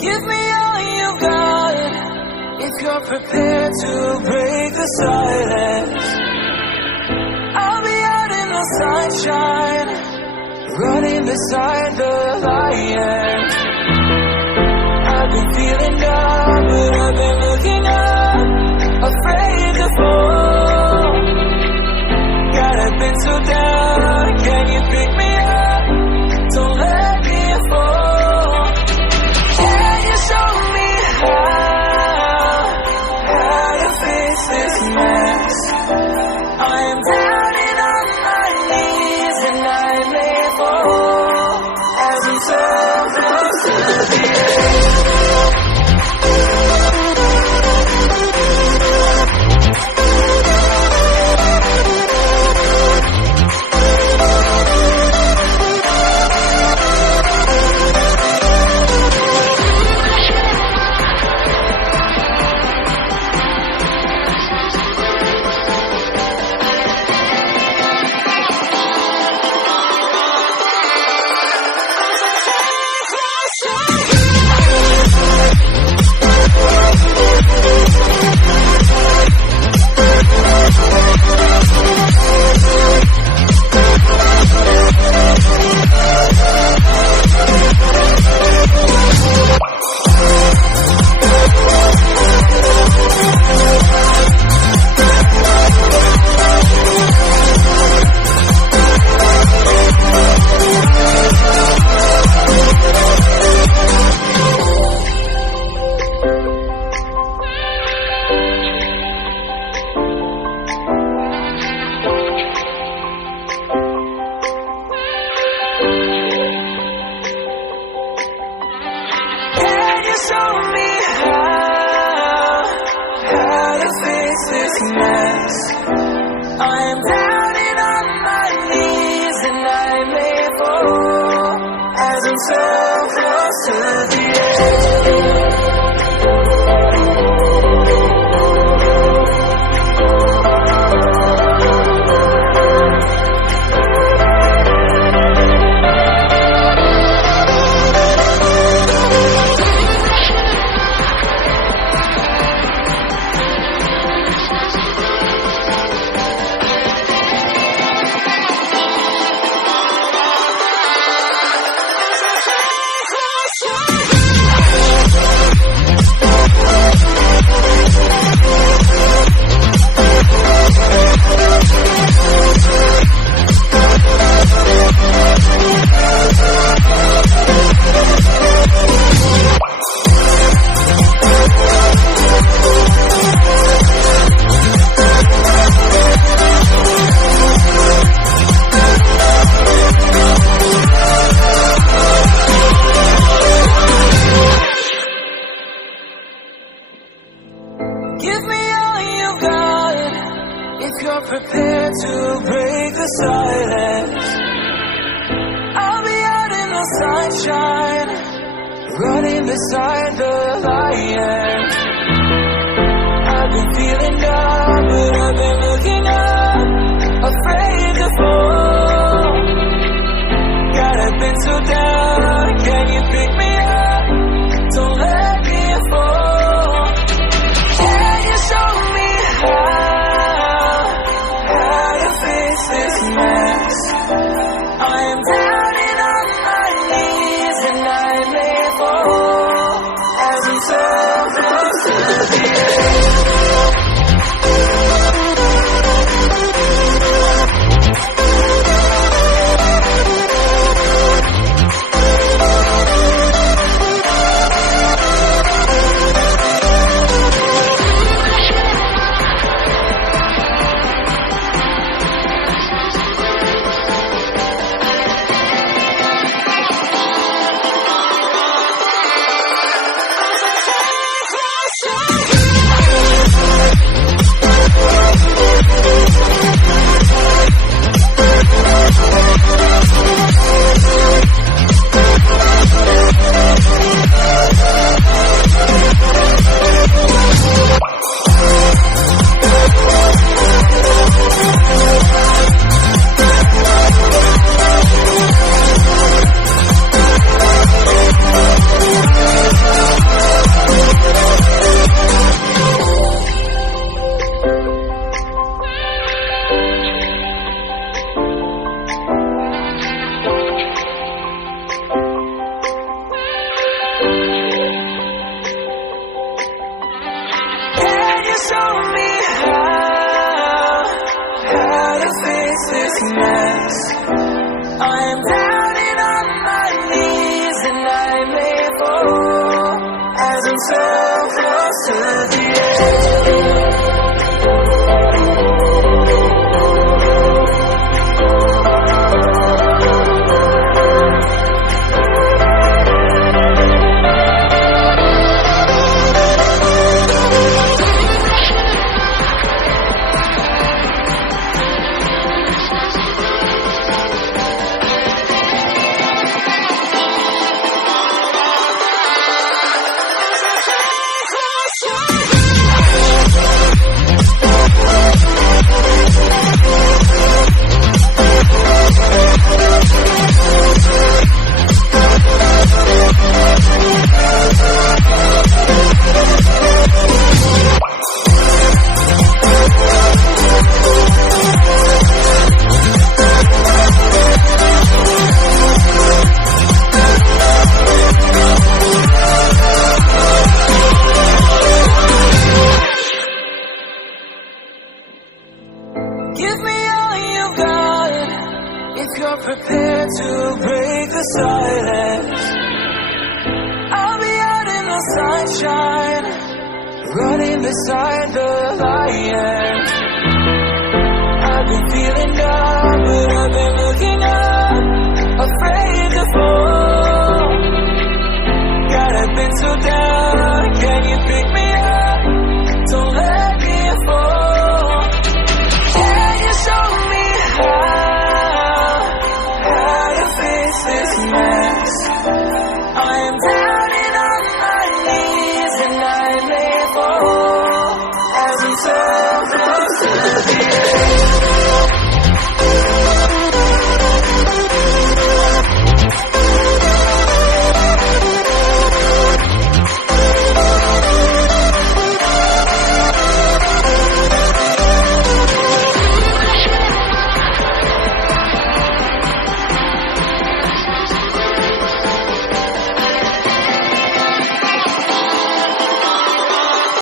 Give me all you got. If you're prepared to break the silence, I'll be out in the sunshine, running beside the lion. I've been feeling down, but I've been looking up, afraid to fall. God, I've been so down, can you pick me up? Don't let me fall. Can you show me how to fix this mess? I am down and on my knees and I may fall as I'm so close to the edge. Prepared to break the silence, I'll be out in the sunshine, running beside the lion. I've been feeling down, but I've been looking up, afraid to fall. God, I've been so down, can you pick me up? Don't let me fall. Can you show me this mess? I am down and on my knees and I may fall as I'm so close to the edge. Give me all you got if you're prepared to break the silence. I'll be out in the sunshine, running beside the light.